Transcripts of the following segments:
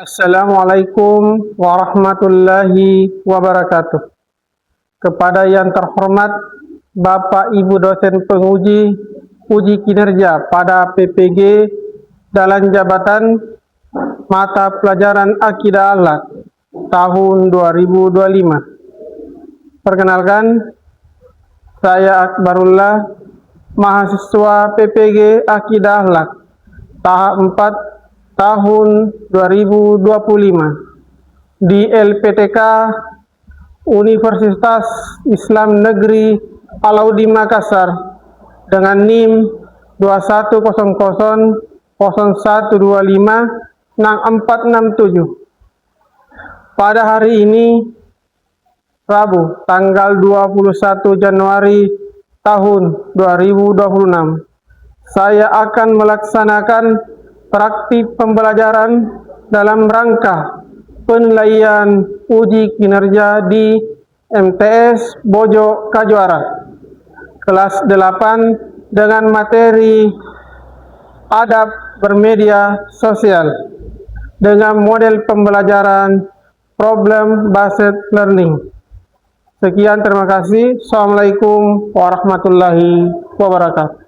Assalamualaikum warahmatullahi wabarakatuh. Kepada yang terhormat Bapak Ibu dosen penguji uji kinerja pada PPG dalam jabatan mata pelajaran Akidah Akhlak tahun 2025. Perkenalkan, saya Akbarullah, mahasiswa PPG Akidah Akhlak tahap 4 tahun 2025 di LPTK Universitas Islam Negeri Alauddin Makassar dengan NIM 210001256467. Pada hari ini, Rabu, tanggal 21 Januari tahun 2026, saya akan melaksanakan praktik pembelajaran dalam rangka penilaian uji kinerja di MTS Bojo Kajuara kelas 8 dengan materi adab bermedia sosial dengan model pembelajaran problem based learning. Sekian, terima kasih. Assalamualaikum warahmatullahi wabarakatuh.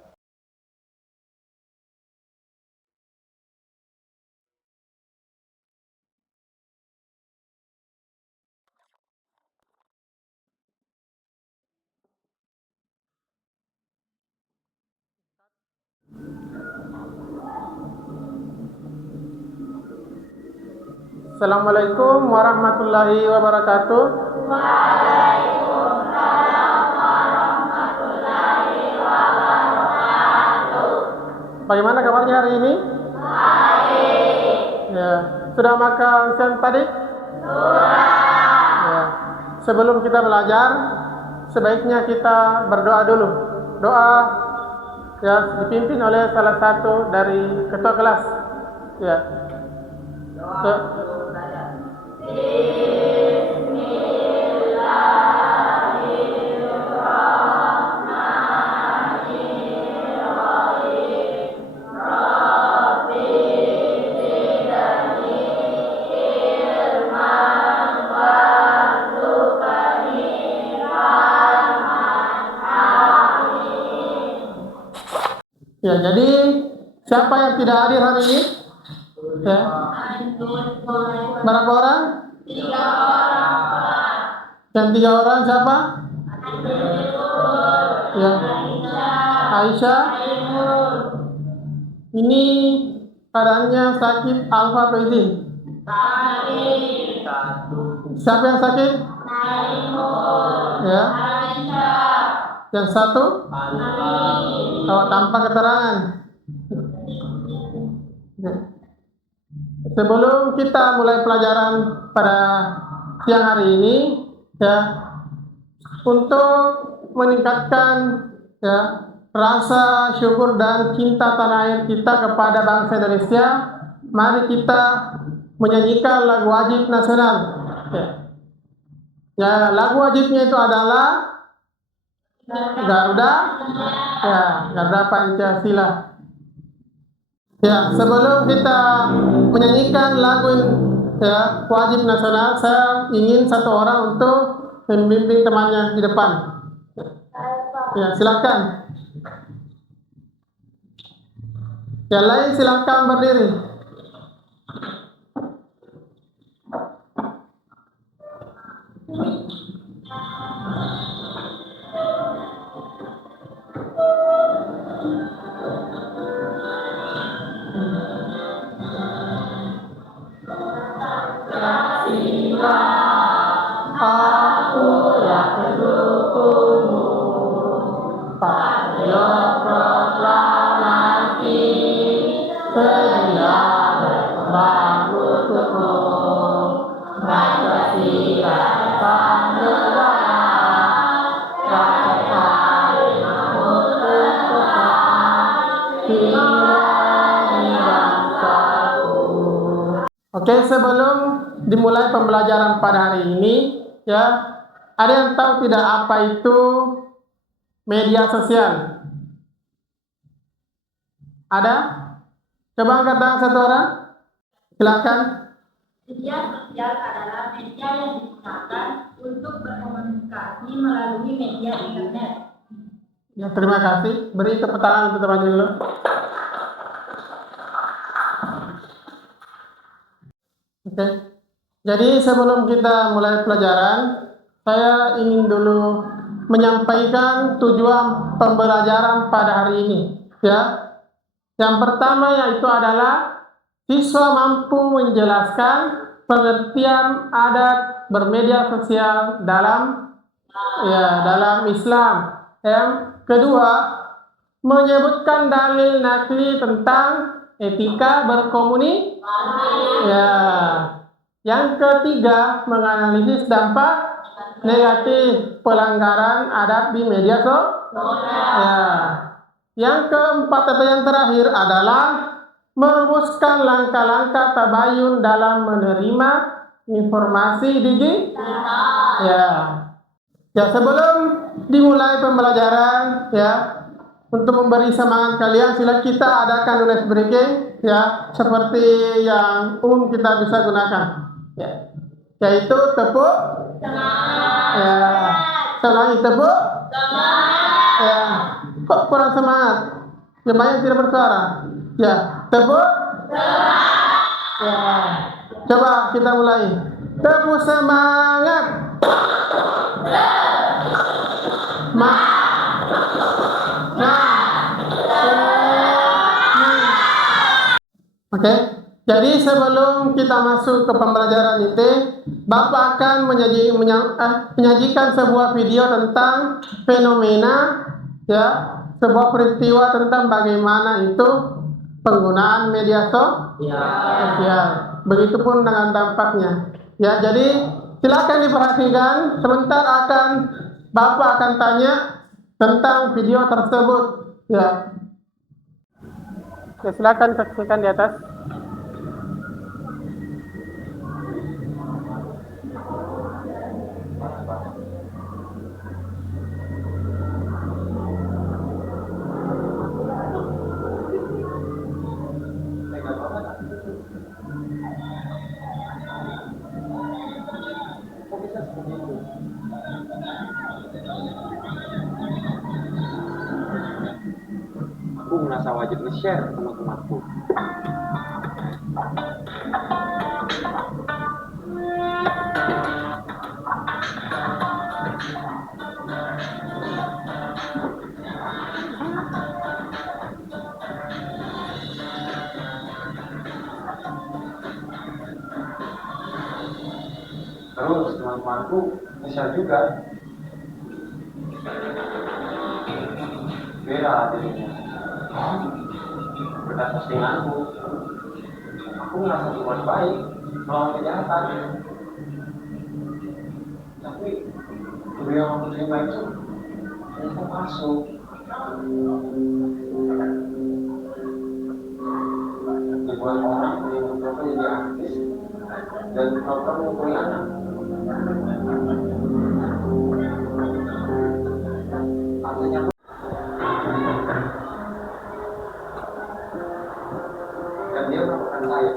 Assalamualaikum warahmatullahi wabarakatuh. Waalaikumsalam warahmatullahi wabarakatuh. Bagaimana kabarnya hari ini? Baik. Ya, sudah makan siang tadi? Sudah. Ya. Sebelum kita belajar, sebaiknya kita berdoa dulu. Doa ya dipimpin oleh salah satu dari ketua kelas. Ya. Doa. Ya, jadi siapa yang tidak hadir hari ini? Ya. Berapa orang? 3 orang. Yang 3 orang siapa? Ya. Aisyah. Ini keadaannya sakit alfa atau ini? Sakit. Siapa yang sakit? Ya. Yang satu? Kalau tanpa keterangan. Sebelum kita mulai pelajaran pada siang hari ini, ya, untuk meningkatkan ya rasa syukur dan cinta tanah air kita kepada bangsa Indonesia, mari kita menyanyikan lagu wajib nasional. Ya, lagu wajibnya itu adalah Garuda, ya, Garuda Pancasila. Ya, sebelum kita menyanyikan lagu ya wajib nasional, saya ingin satu orang untuk membimbing temannya di depan. Ya, silakan. Yang lain silakan berdiri. Oke, sebelum dimulai pembelajaran pada hari ini, ya, ada yang tahu tidak apa itu media sosial? Ada? Coba angkat tangan satu orang. Silakan. Media sosial adalah media yang digunakan untuk berkomunikasi melalui media internet. Ya, terima kasih. Beri tepuk tangan untuk teman dulu. Oke. Jadi sebelum kita mulai pelajaran, saya ingin dulu menyampaikan tujuan pembelajaran pada hari ini. Ya, yang pertama yaitu adalah siswa mampu menjelaskan pengertian adat bermedia sosial dalam Islam. Yang kedua, menyebutkan dalil nakli tentang etika berkomunikasi. Ya. Yang ketiga, menganalisis dampak negatif pelanggaran adat di media sosial. Ya. Yang keempat atau yang terakhir adalah merumuskan langkah-langkah tabayun dalam menerima informasi digital. Ya. Ya, sebelum dimulai pembelajaran, ya, untuk memberi semangat kalian, sila kita adakan dulu ice breaking, ya, seperti yang umum kita bisa gunakan, ya, yaitu tepuk semangat. Ya, selangi tepuk semangat. Ya, kok kurang semangat? Yang banyak tidak bersuara. Ya, tepuk semangat. Ya, coba kita mulai. Tepuk semangat. Oke, jadi sebelum kita masuk ke pembelajaran ini, Bapak akan menyajikan sebuah video tentang fenomena, ya, sebuah peristiwa tentang bagaimana itu penggunaan media sosial. Begitupun dengan dampaknya. Ya, jadi silakan diperhatikan. Sebentar Bapak akan tanya tentang video tersebut. Ya. Ya, silakan saksikan di atas. Aku merasa wajib nge-share ke teman-temanku. Terus teman-temanku nge-share juga. Beda jadinya. Berkat postinganku, aku merasa berbuat baik melawan kejahatan. Tapi video yang aku terima itu ternyata palsu. Dibuat orang yang mencoba jadi artis dan mencoba memukuli anak. Artinya dan dia melakukan saya.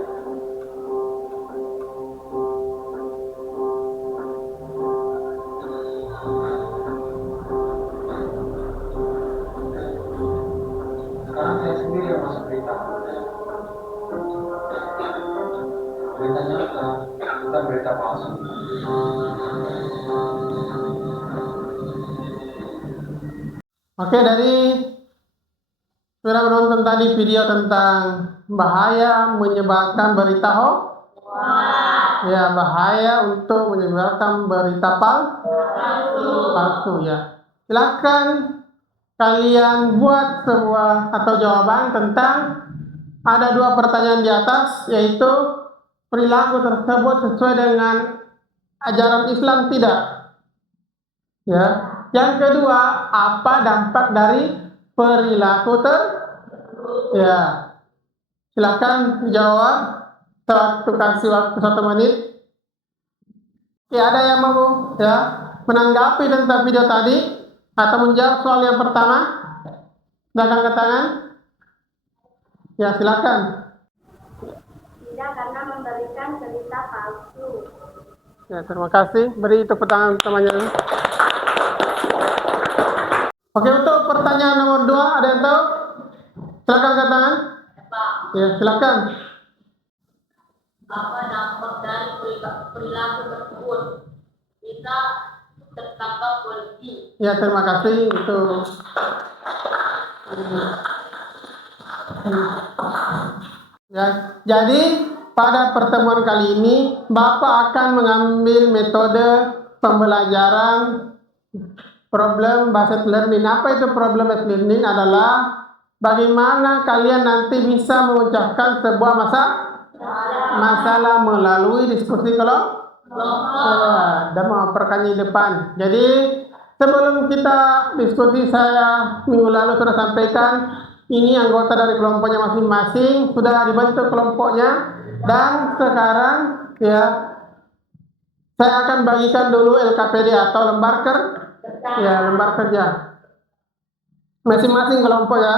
Sekarang saya sendiri yang masuk berita. Berita nyata, bukan berita palsu. Oke, dari sudah menonton tadi video tentang bahaya menyebarkan berita hoax. Ya, bahaya untuk menyebarkan berita palsu, ya. Silakan kalian buat sebuah atau jawaban tentang ada dua pertanyaan di atas, yaitu perilaku tersebut sesuai dengan ajaran Islam tidak? Ya. Yang kedua, apa dampak dari perilaku ya. Silakan jawab. Kasih waktu 1 menit. Oke, ada yang mau ya menanggapi tentang video tadi atau menjawab soal yang pertama? Angkat tangan. Ya, silakan. Tidak, karena memberikan menyebarkan berita palsu. Ya, terima kasih. Beri tepuk tangan temannya dulu. Oke, untuk pertanyaan nomor 2, ada yang tahu? Silakan angkat tangan. Ya, silakan. Apa dampak dari perilaku tersebut? Bisa tertangkap polisi. Ya, terima kasih. Itu ya, jadi pada pertemuan kali ini Bapak akan mengambil metode pembelajaran problem based learning. Apa itu problem based learning? Adalah bagaimana kalian nanti bisa mengucapkan sebuah masalah melalui diskusi dan memperkanya depan. Jadi sebelum kita diskusi, saya minggu lalu sudah sampaikan ini anggota dari kelompoknya masing-masing sudah dibentuk kelompoknya, dan sekarang ya saya akan bagikan dulu LKPD atau lembar kerja masing-masing kelompok ya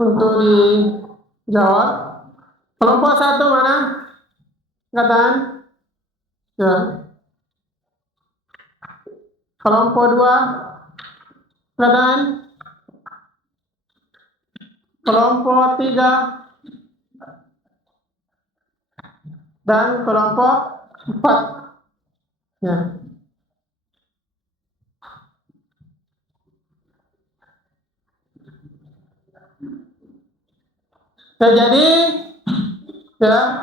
untuk dijawab. Kelompok 1 mana? Katakan. Ya. Kelompok 2. Katakan. Kelompok 3 dan kelompok 4. Ya. Ya, jadi ya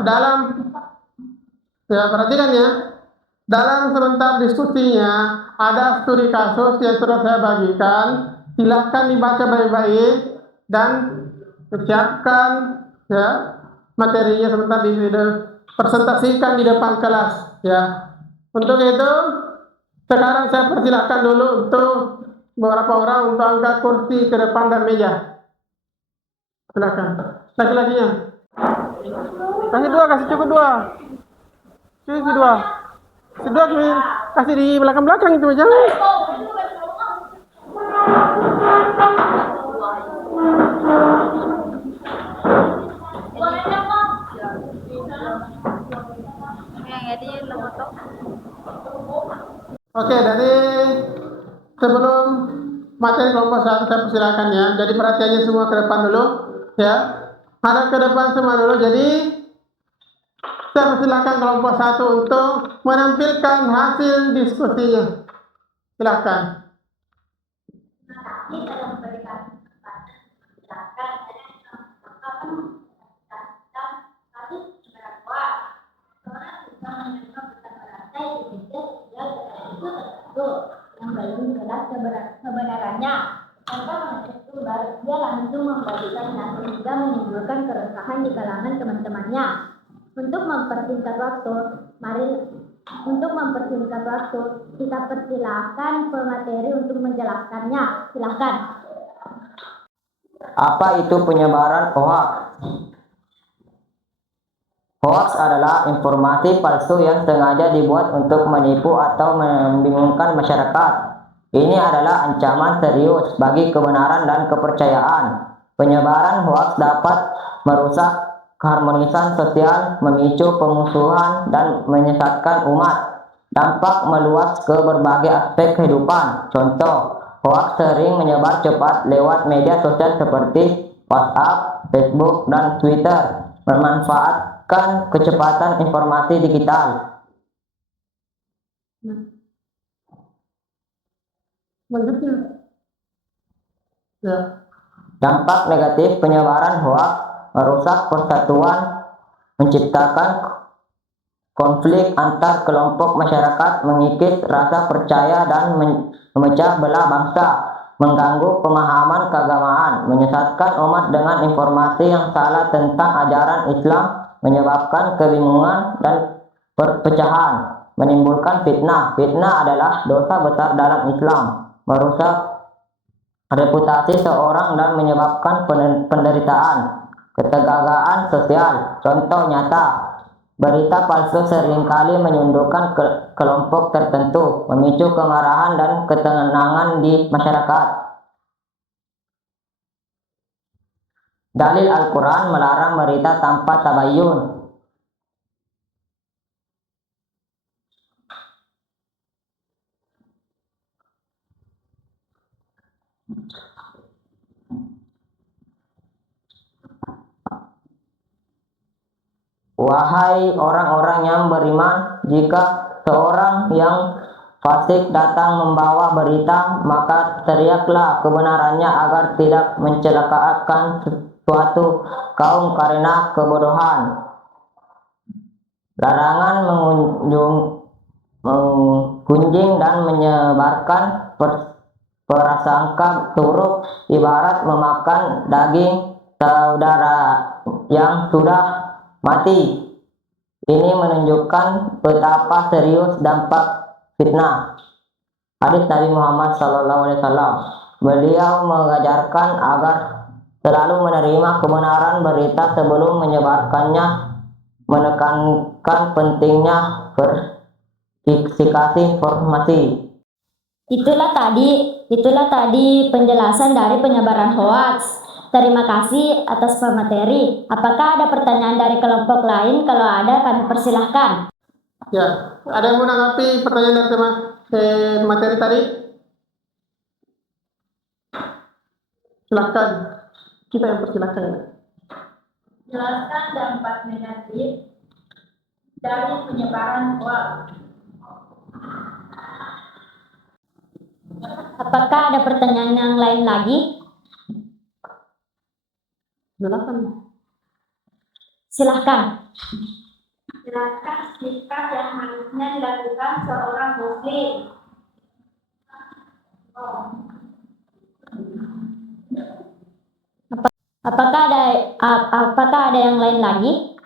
perhatikan ya, dalam sebentar diskusinya ada studi kasus yang sudah saya bagikan. Silakan dibaca baik-baik dan siapkan ya materinya, sebentar presentasikan di depan kelas ya. Untuk itu sekarang saya persilakan dulu untuk beberapa orang untuk angkat kursi ke depan dan meja. Silakan. Laki-lakinya. Kasih 2, kasih cukup 2. Kasih 2. Kasih 2, kasih di belakang-belakang itu meja. Oke, dari sebelum materi kelompok 1 saya persilakan ya. Jadi perhatiannya semua ke depan dulu ya. Hadap ke depan semua dulu. Jadi saya persilakan kelompok 1 untuk menampilkan hasil diskusinya. Silakan. Yang belum jelas kebenarannya. Tanpa mengecek sumber, dia langsung membagikan hasil hingga menimbulkan keresahan di kalangan teman-temannya. Untuk mempersingkat waktu, kita persilakan pemateri untuk menjelaskannya. Silakan. Apa itu penyebaran hoax? Hoax adalah informasi palsu yang sengaja dibuat untuk menipu atau membingungkan masyarakat. Ini adalah ancaman serius bagi kebenaran dan kepercayaan. Penyebaran hoax dapat merusak keharmonisan sosial, memicu pemusuhan, dan menyesatkan umat. Dampak meluas ke berbagai aspek kehidupan. Contoh, hoax sering menyebar cepat lewat media sosial seperti WhatsApp, Facebook, dan Twitter. Memanfaatkan kecepatan informasi digital. Ya. Dampak negatif penyebaran hoax merusak persatuan, menciptakan konflik antar kelompok masyarakat, mengikis rasa percaya dan memecah belah bangsa, mengganggu pemahaman keagamaan, menyesatkan umat dengan informasi yang salah tentang ajaran Islam, menyebabkan kebingungan dan perpecahan, menimbulkan fitnah. Fitnah adalah dosa besar dalam Islam, merusak reputasi seorang dan menyebabkan penderitaan, ketegangan sosial. Contoh nyata, berita palsu seringkali menyundukkan kelompok tertentu, memicu kemarahan dan ketenangan di masyarakat. Dalil Al-Quran melarang berita tanpa tabayun. Wahai orang-orang yang beriman, jika seorang yang fasik datang membawa berita, maka teriaklah kebenarannya agar tidak mencelakakan suatu kaum karena kebodohan. Larangan menggunjing dan menyebarkan prasangka buruk ibarat memakan daging saudara yang sudah mati. Ini menunjukkan betapa serius dampak fitnah. Hadis Nabi Muhammad SAW. Beliau mengajarkan agar selalu menerima kebenaran berita sebelum menyebarkannya, menekankan pentingnya verifikasi informasi. Itulah tadi penjelasan dari penyebaran hoaks. Terima kasih atas pemateri. Apakah ada pertanyaan dari kelompok lain? Kalau ada, kami persilahkan. Ya, ada yang mau menanggapi pertanyaan dari materi tadi? Silakan. Kita yang persilahkan. Jelaskan dampak negatif dari penyebaran hoaks. Apakah ada pertanyaan yang lain lagi? Silakan. Silahkan. Jelaskan sikap yang harusnya dilakukan seorang muslim. Apakah ada yang lain lagi?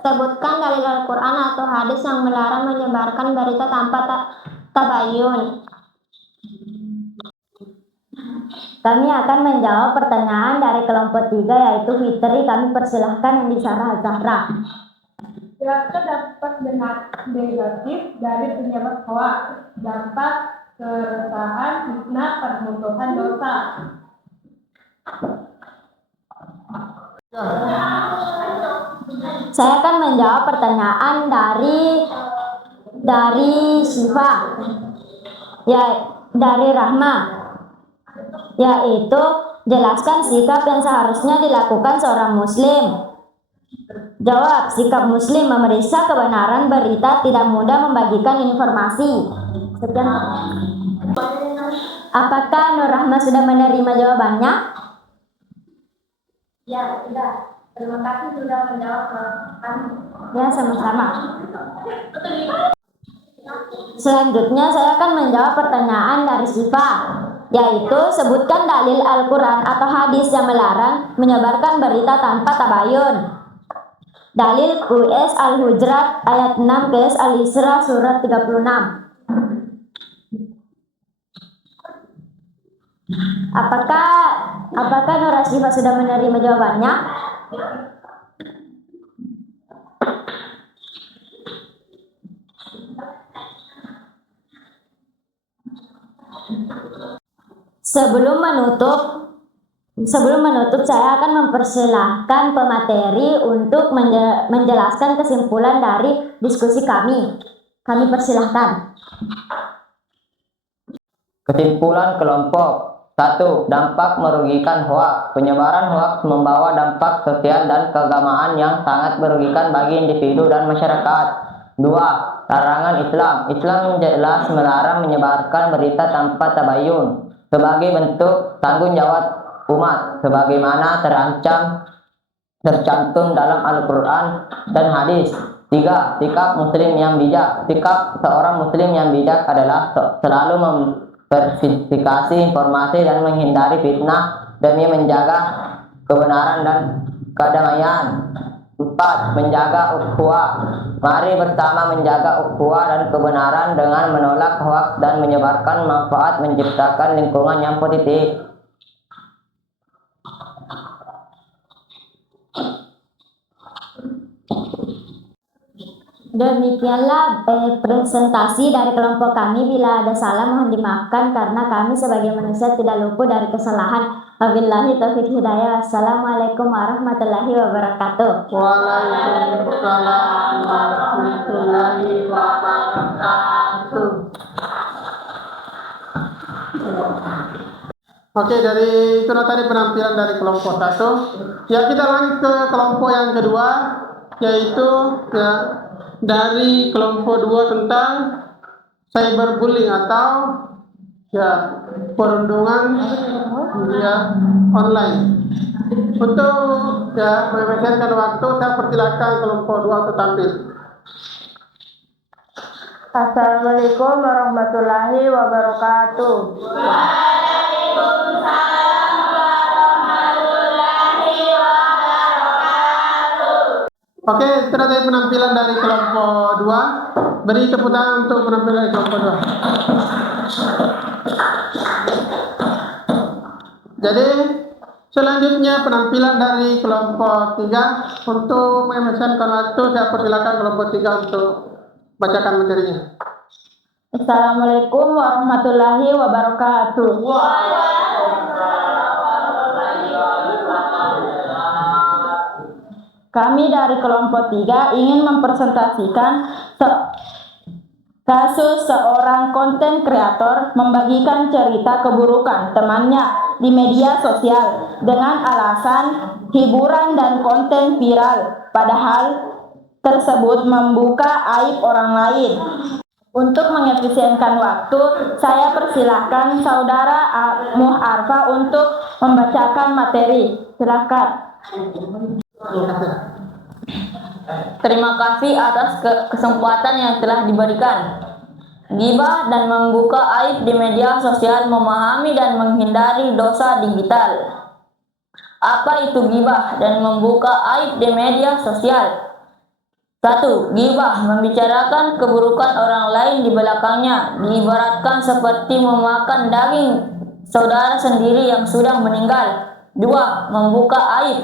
Sebutkan dalil Al-Quran atau hadis yang melarang menyebarkan berita tanpa tabayun. Kami akan menjawab pertanyaan dari kelompok 3, yaitu Fitri. Kami persilahkan yang di Sarah Zahra. Jelaskan dampak negatif dari penyebar hoaks, dampak keresahan, fitnah, permusuhan, dosa. Saya akan menjawab pertanyaan dari Syifa, ya, dari Rahma, yaitu jelaskan sikap yang seharusnya dilakukan seorang muslim. Jawab, sikap muslim memeriksa kebenaran berita, tidak mudah membagikan informasi. Sekian. Apakah Nur Rahma sudah menerima jawabannya? Ya, sudah. Terima kasih sudah menjawab kami. Ya, sama-sama. Selanjutnya saya akan menjawab pertanyaan dari Syifa, yaitu sebutkan dalil Al-Quran atau hadis yang melarang menyebarkan berita tanpa tabayun. Dalil QS Al-Hujurat ayat 6, QS Al-Isra surat 36. Apakah Nur Syifa sudah menerima jawabannya? Sebelum menutup, saya akan mempersilahkan pemateri untuk menjelaskan kesimpulan dari diskusi kami. Kami persilahkan. Kesimpulan kelompok 1. Dampak merugikan hoaks. Penyebaran hoaks membawa dampak sosial dan keagamaan yang sangat merugikan bagi individu dan masyarakat. 2. Larangan Islam. Islam jelas melarang menyebarkan berita tanpa tabayun sebagai bentuk tanggung jawab umat, sebagaimana tercantum dalam Al-Quran dan hadis. 3. Sikap muslim yang bijak. Sikap seorang muslim yang bijak adalah selalu memverifikasi informasi dan menghindari fitnah demi menjaga kebenaran dan kedamaian. 4. Menjaga ukhuwah. Mari bersama menjaga ukhuwah dan kebenaran dengan menolak hoaks dan menyebarkan manfaat, menciptakan lingkungan yang positif. Demikianlah presentasi dari kelompok kami. Bila ada salah mohon dimaafkan karena kami sebagai manusia tidak luput dari kesalahan. Wabillahi taufiq hidayah. Assalamualaikum warahmatullahi wabarakatuh. Waalaikumsalam warahmatullahi wabarakatuh. Oke, dari itu tadi penampilan dari kelompok 1. Ya, kita lanjut ke kelompok yang kedua, yaitu ya, dari kelompok 2 tentang cyberbullying atau ya perundungan ya online. Untuk ya menyelesaikan waktu, saya persilakan kelompok 2 untuk tampil. Assalamualaikum warahmatullahi wabarakatuh. Oke, itu tadi penampilan dari kelompok 2. Beri tepuk tangan untuk penampilan dari kelompok 2. Jadi selanjutnya penampilan dari kelompok 3. Untuk menyelesaikan waktu, saya persilakan kelompok 3 untuk bacakan materinya. Assalamualaikum warahmatullahi wabarakatuh. Kami dari kelompok 3 ingin mempresentasikan kasus seorang konten kreator membagikan cerita keburukan temannya di media sosial dengan alasan hiburan dan konten viral, padahal tersebut membuka aib orang lain. Untuk mengefisienkan waktu, saya persilahkan Saudara Muharfa untuk membacakan materi. Silakan. Terima kasih atas kesempatan yang telah diberikan. Ghibah dan membuka aib di media sosial, memahami dan menghindari dosa digital. Apa itu ghibah dan membuka aib di media sosial? 1. Ghibah, membicarakan keburukan orang lain di belakangnya, diibaratkan seperti memakan daging saudara sendiri yang sudah meninggal. 2. Membuka aib,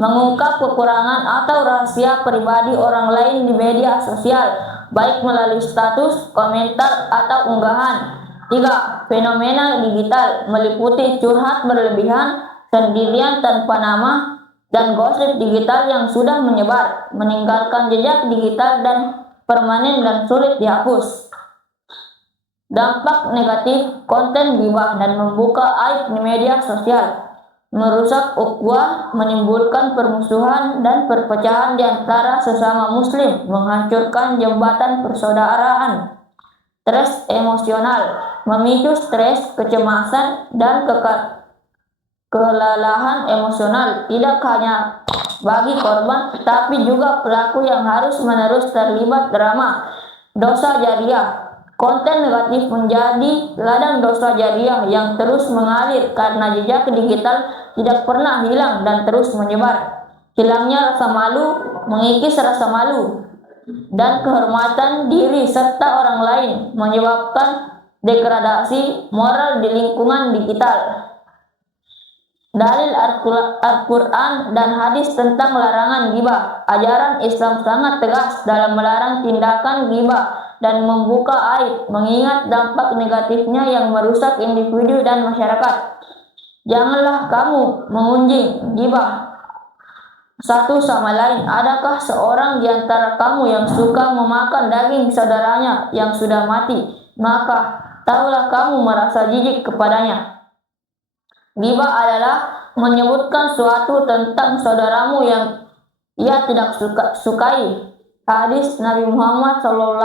mengungkap kekurangan atau rahasia pribadi orang lain di media sosial, baik melalui status, komentar, atau unggahan. 3. Fenomena digital, meliputi curhat berlebihan, sendirian tanpa nama, dan gosip digital yang sudah menyebar, meninggalkan jejak digital dan permanen dan sulit dihapus. Dampak negatif konten ghibah dan membuka aib di media sosial: merusak ukhuwah, menimbulkan permusuhan dan perpecahan di antara sesama muslim, menghancurkan jembatan persaudaraan. Stres emosional, memicu stres, kecemasan, dan kelelahan emosional, tidak hanya bagi korban, tapi juga pelaku yang harus menerus terlibat drama. Dosa jariah, konten negatif menjadi ladang dosa jariah yang terus mengalir karena jejak digital tidak pernah hilang dan terus menyebar. Hilangnya rasa malu, mengikis rasa malu, dan kehormatan diri serta orang lain, menyebabkan degradasi moral di lingkungan digital. Dalil Al-Quran dan hadis tentang larangan ghibah. Ajaran Islam sangat tegas dalam melarang tindakan ghibah dan membuka aib, mengingat dampak negatifnya yang merusak individu dan masyarakat. Janganlah kamu mengunjing ghibah satu sama lain. Adakah seorang di antara kamu yang suka memakan daging saudaranya yang sudah mati? Maka tahulah kamu merasa jijik kepadanya. Ghibah adalah menyebutkan suatu tentang saudaramu yang ia tidak sukai. Hadis Nabi Muhammad SAW.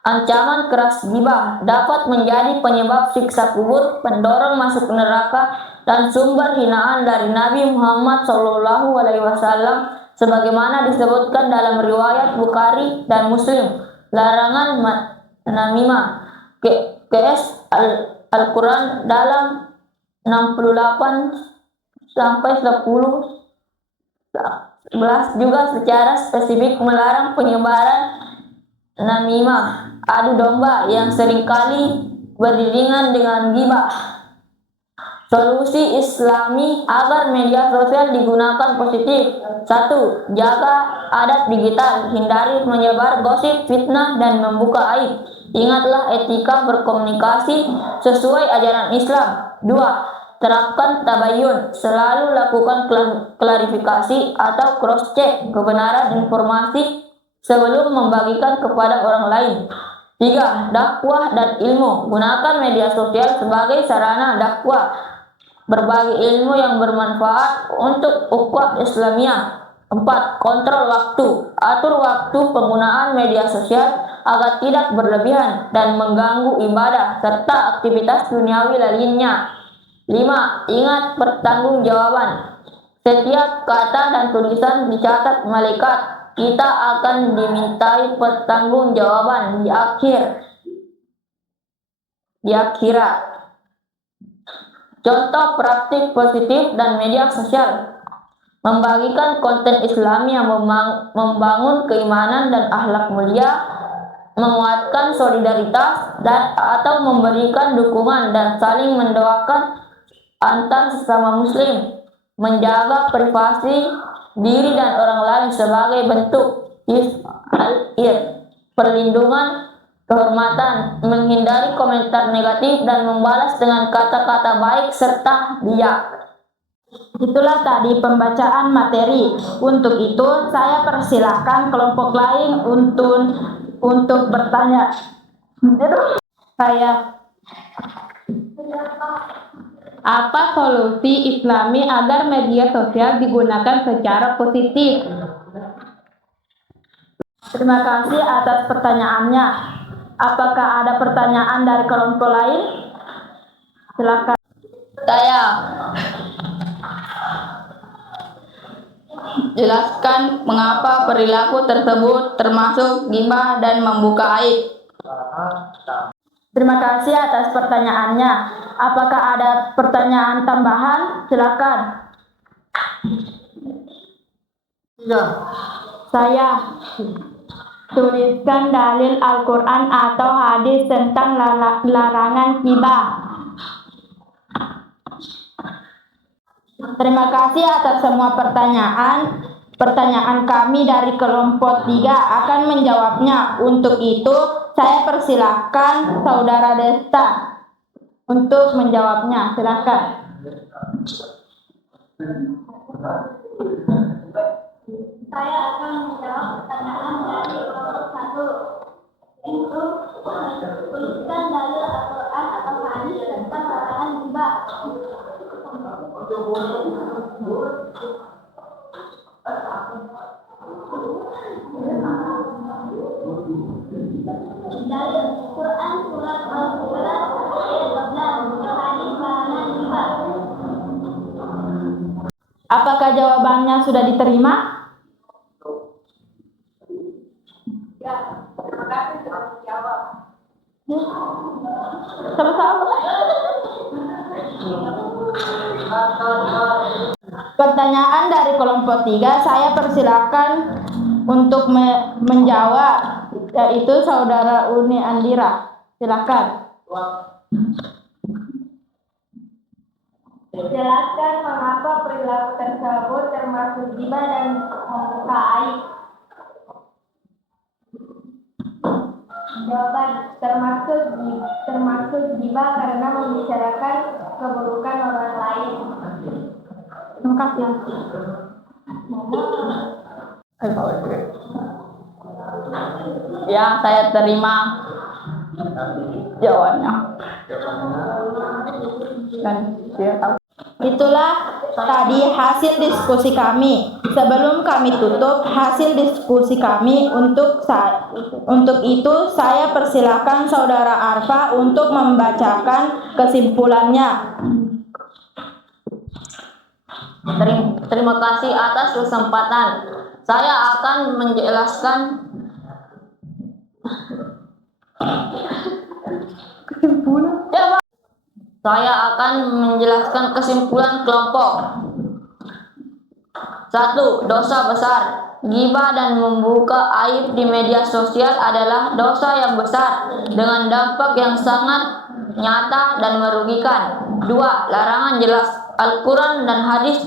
Ancaman keras ghibah dapat menjadi penyebab siksa kubur, pendorong masuk neraka, dan sumber hinaan dari Nabi Muhammad SAW, sebagaimana disebutkan dalam riwayat Bukhari dan Muslim. Larangan namimah. QS Al-Quran dalam 68-10-11 juga secara spesifik melarang penyebaran namimah, adu domba, yang seringkali beriringan dengan ghibah. Solusi Islami agar media sosial digunakan positif. 1. Jaga adat digital, hindari menyebar gosip, fitnah, dan membuka aib. Ingatlah etika berkomunikasi sesuai ajaran Islam. 2. Terapkan tabayun, selalu lakukan klarifikasi atau cross-check kebenaran informasi sebelum membagikan kepada orang lain. 3. Dakwah dan ilmu, gunakan media sosial sebagai sarana dakwah. Berbagi ilmu yang bermanfaat untuk ukhuwah Islamiyah. 4. Kontrol waktu. Atur waktu penggunaan media sosial agar tidak berlebihan dan mengganggu ibadah serta aktivitas duniawi lainnya. 5. Ingat pertanggungjawaban. Setiap kata dan tulisan dicatat malaikat. Kita akan dimintai pertanggungjawaban di akhirat. Contoh praktik positif dan media sosial. Membagikan konten Islami yang membangun keimanan dan akhlak mulia, menguatkan solidaritas atau memberikan dukungan dan saling mendoakan antar sesama muslim, menjaga privasi diri dan orang lain sebagai bentuk perlindungan kehormatan, menghindari komentar negatif dan membalas dengan kata-kata baik serta bijak. Itulah tadi pembacaan materi. Untuk itu, saya persilahkan kelompok lain untuk bertanya. Apa solusi Islami agar media sosial digunakan secara positif? Terima kasih atas pertanyaannya. Apakah ada pertanyaan dari kelompok lain? Silakan. Saya Jelaskan mengapa perilaku tersebut termasuk ghibah dan membuka aib. Terima kasih atas pertanyaannya. Apakah ada pertanyaan tambahan? Silakan. Tiga. Saya tuliskan dalil Al-Quran atau hadis tentang larangan ghibah. Terima kasih atas semua pertanyaan. Pertanyaan kami dari kelompok 3 akan menjawabnya. Untuk itu, saya persilahkan Saudara Desta untuk menjawabnya. Silakan. Saya akan menjawab pertanyaan dari kelompok 1, yaitu tuliskan dalil Al-Quran atau hadis tentang larangan ghibah. Dalil Quran surat Al-Hujurat ayat 12, hadis larangan ghibah. Apakah jawabannya sudah diterima? Ya, terima kasih sudah menjawab. Sama-sama. Pertanyaan dari kelompok 3 saya persilakan untuk menjawab, yaitu Saudara Uni Andira. Silakan. Jelaskan mengapa perilaku tersebut termasuk ghibah dan membuka aib. Jawaban, termasuk ghibah karena membicarakan keburukan orang lain. Terima kasih. Ya, saya terima jawabannya. Dan saya tahu. Itulah tadi hasil diskusi kami. Sebelum kami tutup hasil diskusi kami, untuk itu saya persilakan Saudara Arfa untuk membacakan kesimpulannya. terima kasih atas kesempatan. Saya akan menjelaskan kesimpulan kelompok. 1. Dosa besar. Ghibah dan membuka aib di media sosial adalah dosa yang besar dengan dampak yang sangat nyata dan merugikan. 2. Larangan jelas. Al-Quran dan hadis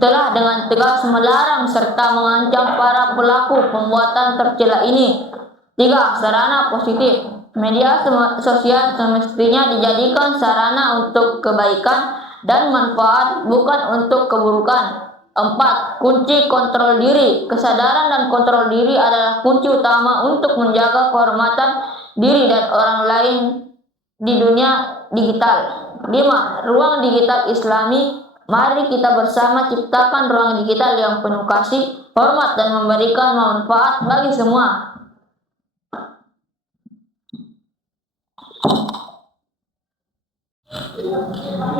telah dengan tegas melarang serta mengancam para pelaku pembuatan tercela ini. 3. Sarana positif. Media sosial semestinya dijadikan sarana untuk kebaikan dan manfaat, bukan untuk keburukan. 4. Kunci kontrol diri. Kesadaran dan kontrol diri adalah kunci utama untuk menjaga kehormatan diri dan orang lain di dunia digital. 5. Ruang digital Islami. Mari kita bersama ciptakan ruang digital yang penuh kasih, hormat, dan memberikan manfaat bagi semua.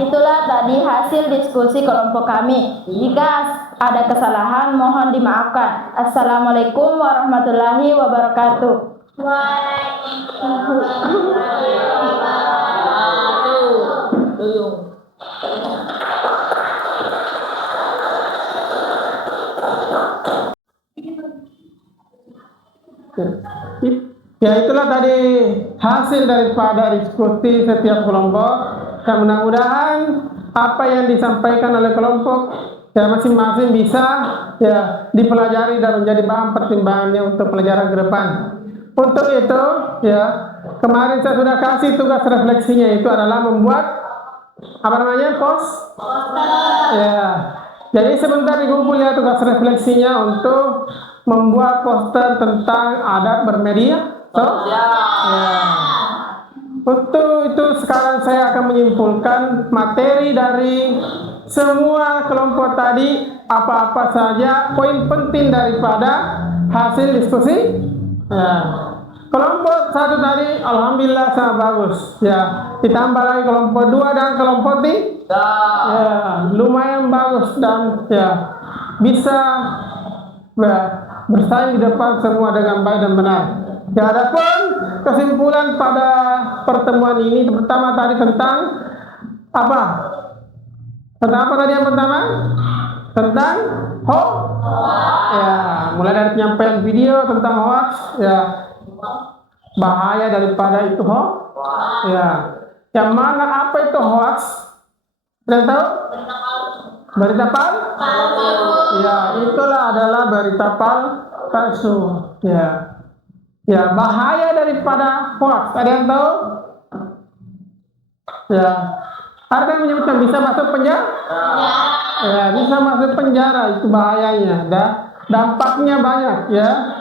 Itulah tadi hasil diskusi kelompok kami. Jika ada kesalahan, mohon dimaafkan. Assalamualaikum warahmatullahi wabarakatuh. Ya, itulah tadi hasil daripada diskusi setiap kelompok. Dan mudah-mudahan apa yang disampaikan oleh kelompok ya masing-masing bisa ya dipelajari dan menjadi bahan pertimbangannya untuk pelajaran ke depan. Untuk itu ya kemarin saya sudah kasih tugas refleksinya, itu adalah membuat apa namanya poster. Ya. Jadi sebentar dikumpul ya tugas refleksinya untuk membuat poster tentang adab bermedia. Ya. Untuk itu sekarang saya akan menyimpulkan materi dari semua kelompok tadi, apa-apa saja poin penting daripada hasil diskusi. Ya. Kelompok 1 tadi alhamdulillah sangat bagus. Ya, ditambah lagi kelompok 2 dan kelompok 3. Ya, lumayan bagus dan ya bisa bersaing di depan semua dengan baik dan benar. Ya, adapun kesimpulan pada pertemuan ini pertama tadi tentang apa? Tentang apa tadi yang pertama? Tentang hoax. Ya, mulai dari penyampaian video tentang hoax, ya bahaya daripada itu hoax. Ya, yang mana apa itu hoax? Kalian tahu? Berita palsu. Ya, itulah adalah berita palsu. Ya. Ya, bahaya daripada hoax. Ada yang tahu? Ya. Ada yang menyebutkan bisa masuk penjara? Ya, bisa masuk penjara, itu bahayanya. Dampaknya banyak ya.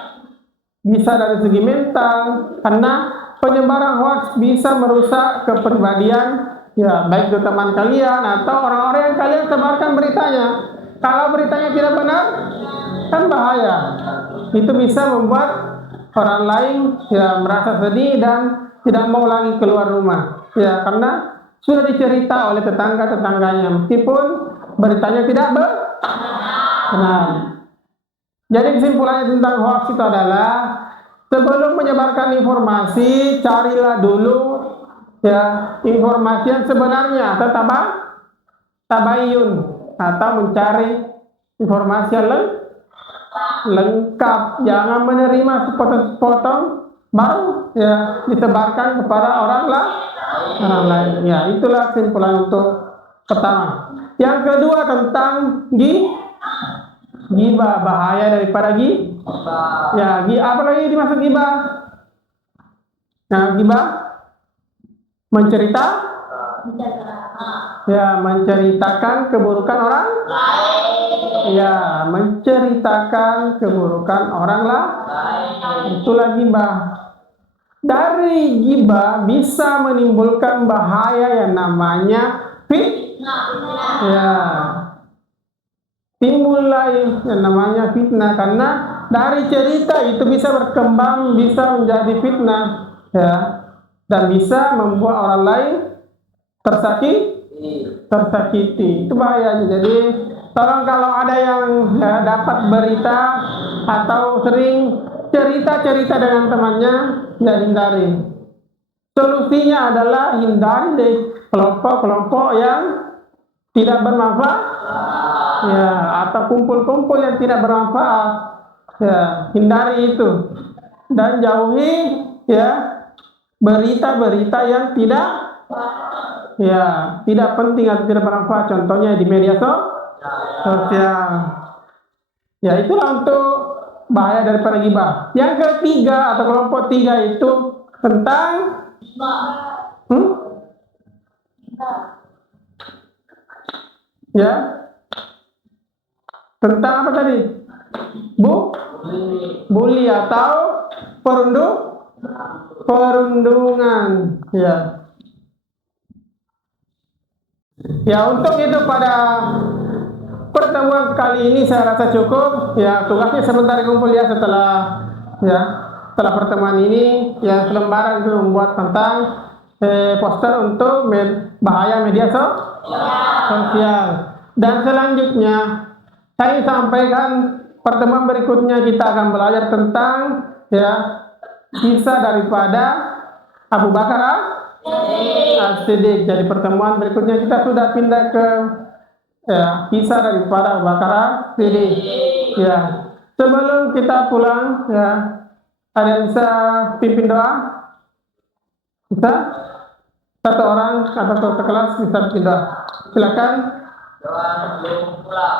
Bisa dari segi mental, karena penyebaran hoax bisa merusak kepribadian ya, baik itu teman kalian atau orang-orang yang kalian sebarkan beritanya. Kalau beritanya tidak benar, kan bahaya. Itu bisa membuat orang lain ya merasa sedih dan tidak mau lagi keluar rumah ya, karena sudah dicerita oleh tetangga-tetangganya meskipun beritanya tidak benar. Jadi kesimpulannya tentang hoax itu adalah sebelum menyebarkan informasi, carilah dulu ya informasi yang sebenarnya atau tabayun, atau mencari informasi yang lengkap. Jangan menerima sepotong-sepotong baru ya disebarkan kepada orang lain. Ya, itulah kesimpulan untuk pertama. Yang kedua tentang gibah, bahaya daripada ya, apa lagi dimaksud gibah? Nah, gibah menceritakan keburukan orang lain. Ya, menceritakan keburukan orang lain. Itulah gibah. Dari gibah bisa menimbulkan bahaya yang namanya fitnah. Ya. Timbullah yang namanya fitnah, karena dari cerita itu bisa berkembang, bisa menjadi fitnah ya, dan bisa membuat orang lain tersakiti. Itu bahayanya. Jadi tolong kalau ada yang ya, dapat berita atau sering cerita-cerita dengan temannya, ya hindari. Solusinya adalah hindari deh kelompok-kelompok yang tidak bermanfaat ya, atau kumpul-kumpul yang tidak bermanfaat ya, hindari itu dan jauhi ya berita-berita yang tidak Ya, tidak penting atau tidak bermanfaat. Contohnya di media sosial. Ya, itulah untuk bahaya daripada ghibah. Yang ketiga atau kelompok tiga itu tentang ya, tentang apa tadi? Bully atau perundungan. Ya. Ya, untuk itu pada pertemuan kali ini saya rasa cukup. Ya, tugasnya sebentar kumpul ya setelah pertemuan ini ya selembaran itu membuat tentang poster untuk bahaya media sosial. Dan selanjutnya saya sampaikan pertemuan berikutnya kita akan belajar tentang ya kisah daripada Abu Bakar As-Siddiq. Jadi pertemuan berikutnya kita sudah pindah ke kisah daripada Abu Bakar As-Siddiq. Ya, sebelum kita pulang ya, ada yang bisa pimpin doa? Bisa? Satu orang atau satu kelas bisa pimpin doa. Silakan. Doa sebelum pulang.